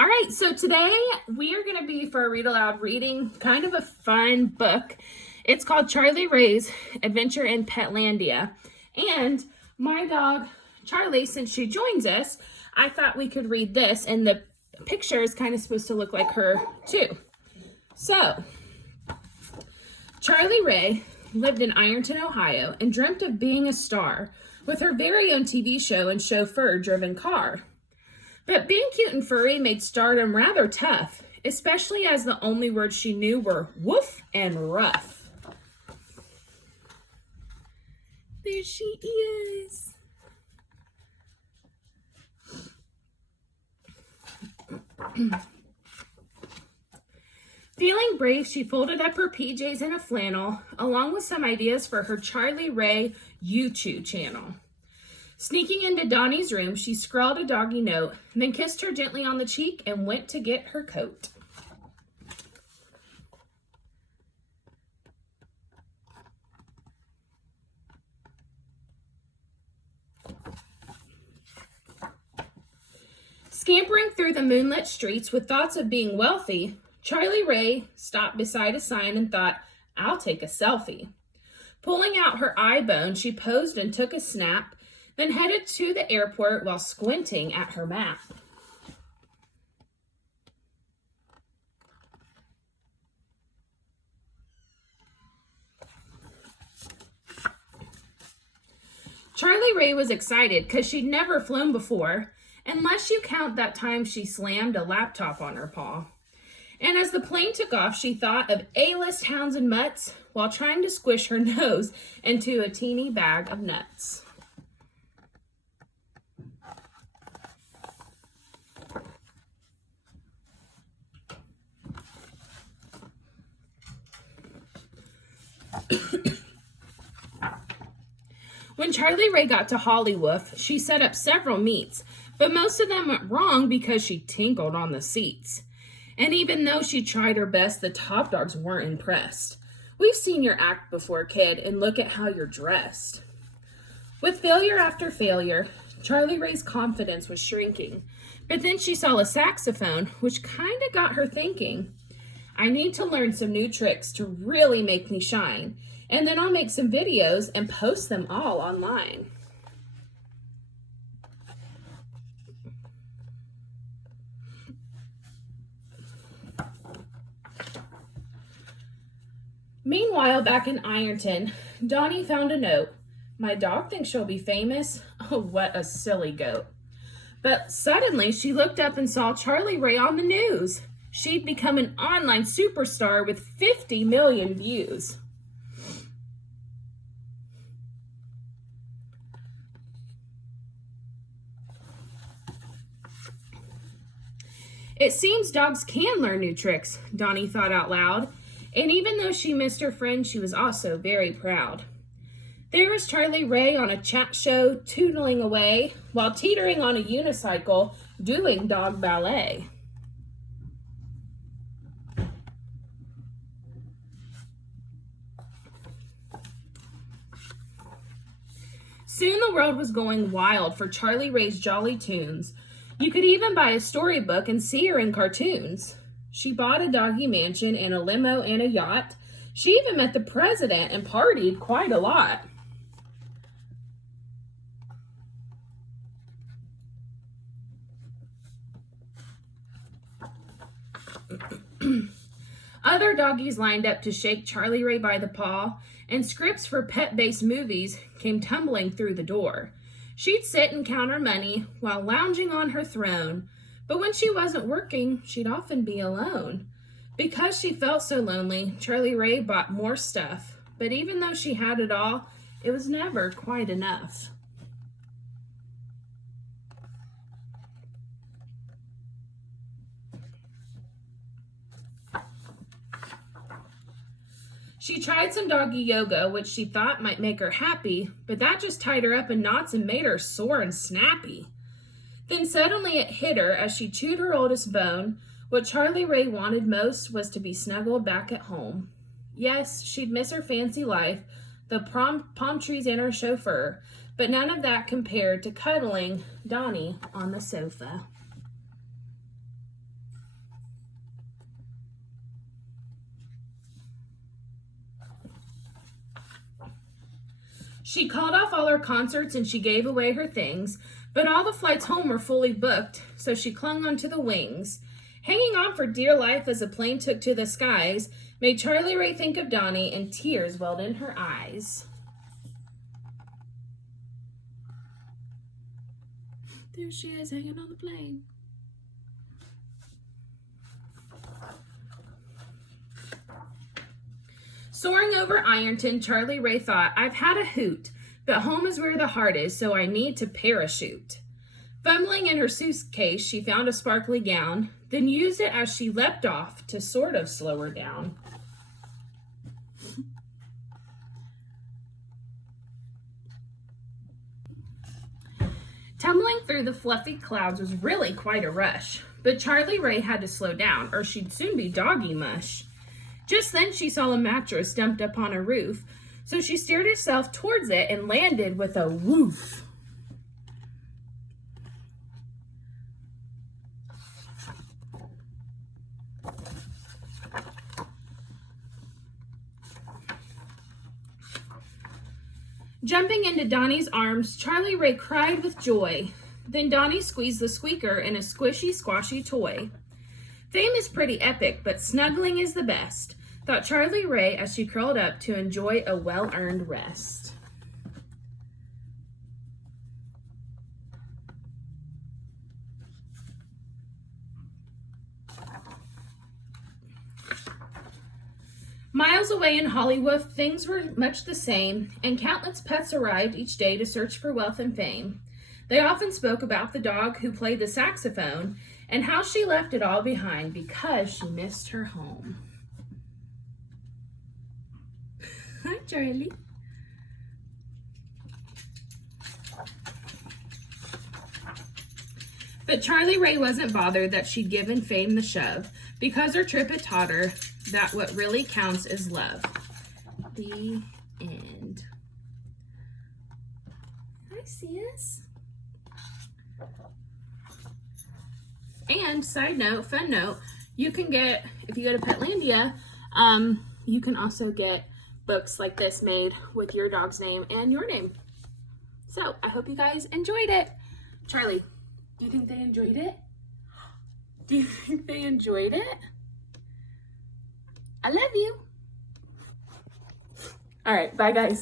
All right, so today we are going to be, for a read aloud, reading kind of a fun book. It's called Charley Ray's Adventure in Petlandia. And my dog, Charley, since she joins us, I thought we could read this, and the picture is kind of supposed to look like her too. So, Charley Ray lived in Ironton, Ohio, and dreamt of being a star with her very own TV show and chauffeur-driven car. But being cute and furry made stardom rather tough, especially as the only words she knew were woof and rough. There she is. Feeling brave, she folded up her PJs in a flannel, along with some ideas for her Charley Ray YouTube channel. Sneaking into Donnie's room, she scrawled a doggy note, then kissed her gently on the cheek and went to get her coat. Scampering through the moonlit streets with thoughts of being wealthy, Charley Ray stopped beside a sign and thought, "I'll take a selfie." Pulling out her eye bone, she posed and took a snap, then headed to the airport while squinting at her map. Charley Ray was excited because she'd never flown before, unless you count that time she slammed a laptop on her paw. And as the plane took off, she thought of A-list hounds and mutts while trying to squish her nose into a teeny bag of nuts. When Charley Ray got to Hollywood, she set up several meets, but most of them went wrong because she tinkled on the seats. And even though she tried her best, the top dogs weren't impressed. "We've seen your act before, kid, and look at how you're dressed." With failure after failure, Charley Ray's confidence was shrinking. But then she saw a saxophone, which kind of got her thinking, "I need to learn some new tricks to really make me shine, and then I'll make some videos and post them all online." Meanwhile, back in Ironton, Donnie found a note. "My dog thinks she'll be famous." Oh, what a silly goat. But suddenly she looked up and saw Charley Ray on the news. She'd become an online superstar with 50 million views. "It seems dogs can learn new tricks," Donnie thought out loud. And even though she missed her friend, she was also very proud. There was Charley Ray on a chat show, tootling away, while teetering on a unicycle, doing dog ballet. Soon the world was going wild for Charley Ray's jolly tunes. You could even buy a storybook and see her in cartoons. She bought a doggy mansion and a limo and a yacht. She even met the president and partied quite a lot. Other doggies lined up to shake Charley Ray by the paw, and scripts for pet-based movies came tumbling through the door. She'd sit and count her money while lounging on her throne, but when she wasn't working, she'd often be alone. Because she felt so lonely, Charley Ray bought more stuff, but even though she had it all, it was never quite enough. She tried some doggy yoga, which she thought might make her happy, but that just tied her up in knots and made her sore and snappy. Then suddenly it hit her as she chewed her oldest bone. What Charley Ray wanted most was to be snuggled back at home. Yes, she'd miss her fancy life, the palm trees and her chauffeur, but none of that compared to cuddling Donnie on the sofa. She called off all her concerts and she gave away her things, but all the flights home were fully booked, so she clung onto the wings. Hanging on for dear life as the plane took to the skies made Charley Ray think of Donnie, and tears welled in her eyes. There she is, hanging on the plane. Soaring over Ironton, Charley Ray thought, I've had a hoot, but home is where the heart is, so I need to parachute. Fumbling in her suitcase, she found a sparkly gown, then used it as she leapt off to sort of slow her down. Tumbling through the fluffy clouds was really quite a rush, but Charley Ray had to slow down, or she'd soon be doggy mush. Just then she saw a mattress dumped up on a roof, so she steered herself towards it and landed with a woof. Jumping into Donnie's arms, Charley Ray cried with joy. Then Donnie squeezed the squeaker in a squishy, squashy toy. Fame is pretty epic, but snuggling is the best, thought Charley Ray as she curled up to enjoy a well-earned rest. Miles away in Hollywood, things were much the same, and countless pets arrived each day to search for wealth and fame. They often spoke about the dog who played the saxophone and how she left it all behind because she missed her home. Hi, Charlie. But Charley Ray wasn't bothered that she'd given fame the shove, because her trip had taught her that what really counts is love. The end. Hi, sis. And side note, fun note, you can get, if you go to Petlandia, you can also get books like this made with your dog's name and your name. So I hope you guys enjoyed it. Charlie, do you think they enjoyed it? Do you think they enjoyed it? I love you. All right, bye guys.